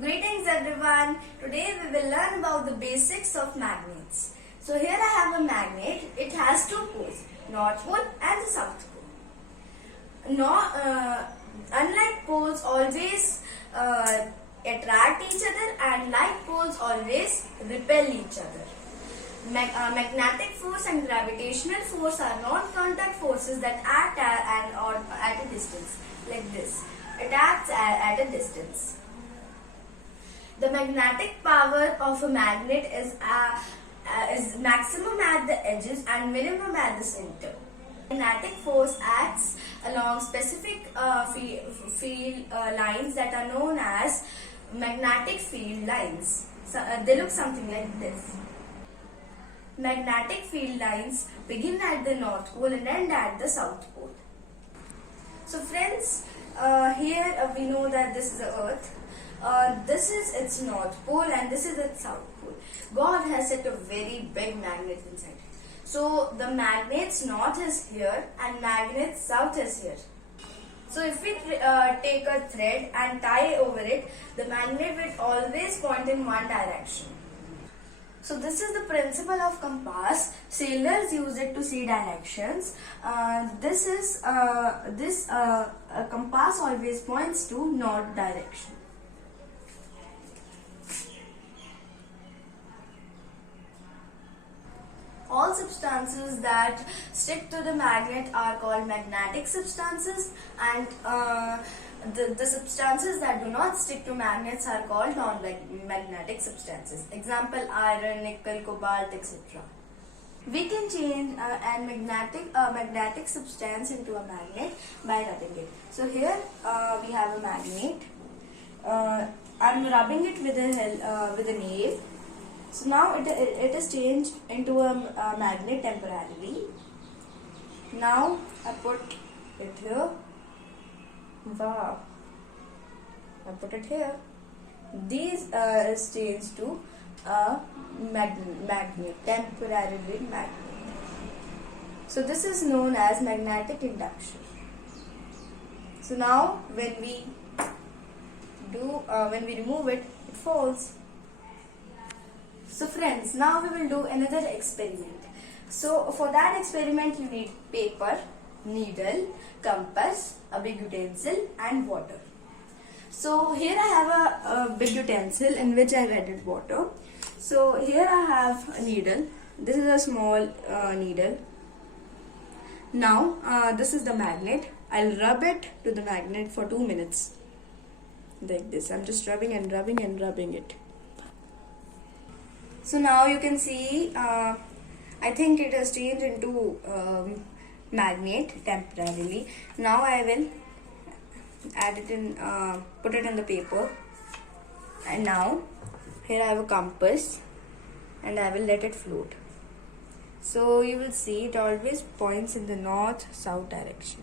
Greetings everyone. Today we will learn about the basics of magnets. So here I have a magnet. It has two poles, North Pole and the South Pole. Unlike poles always attract each other and like poles always repel each other. Magnetic force and gravitational force are non-contact forces that act at a distance, like this. It acts at a distance. The magnetic power of a magnet is maximum at the edges and minimum at the center. Magnetic force acts along specific field lines that are known as magnetic field lines. So, they look something like this. Magnetic field lines begin at the North Pole and end at the South Pole. So friends, here we know that this is the Earth. This is its North Pole and this is its South Pole. God has set a very big magnet inside it. So the magnet's North is here and magnet's South is here. So if we take a thread and tie over it, the magnet will always point in one direction. So this is the principle of compass. Sailors use it to see directions. A compass always points to north direction. All substances that stick to the magnet are called magnetic substances, and the substances that do not stick to magnets are called non-magnetic substances. Example: iron, nickel, cobalt, etc. We can change a magnetic substance into a magnet by rubbing it. So here we have a magnet. I'm rubbing it with a nail. So now it is changed into a magnet temporarily. Now I put it here. Wow! I put it here. These is changed to a magnet, temporarily magnet. So this is known as magnetic induction. So now when we remove it, it falls. So friends, now we will do another experiment. So for that experiment you need paper, needle, compass, a big utensil and water. So here I have a big utensil in which I have added water. So here I have a needle. This is a small needle. Now this is the magnet. I'll rub it to the magnet for 2 minutes. Like this. I'm just rubbing and rubbing and rubbing it. So now you can see, I think it has changed into magnet temporarily. Now I will add it in, put it in the paper, and now here I have a compass and I will let it float. So you will see it always points in the north-south direction.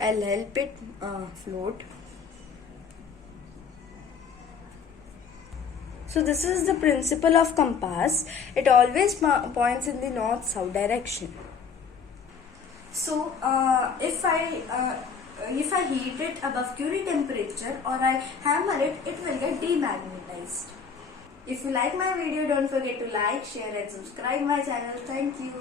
I'll help it float. So this is the principle of compass. It always points in the north-south direction. So if I heat it above Curie temperature or I hammer it, it will get demagnetized. If you like my video, don't forget to like, share and subscribe my channel. Thank you.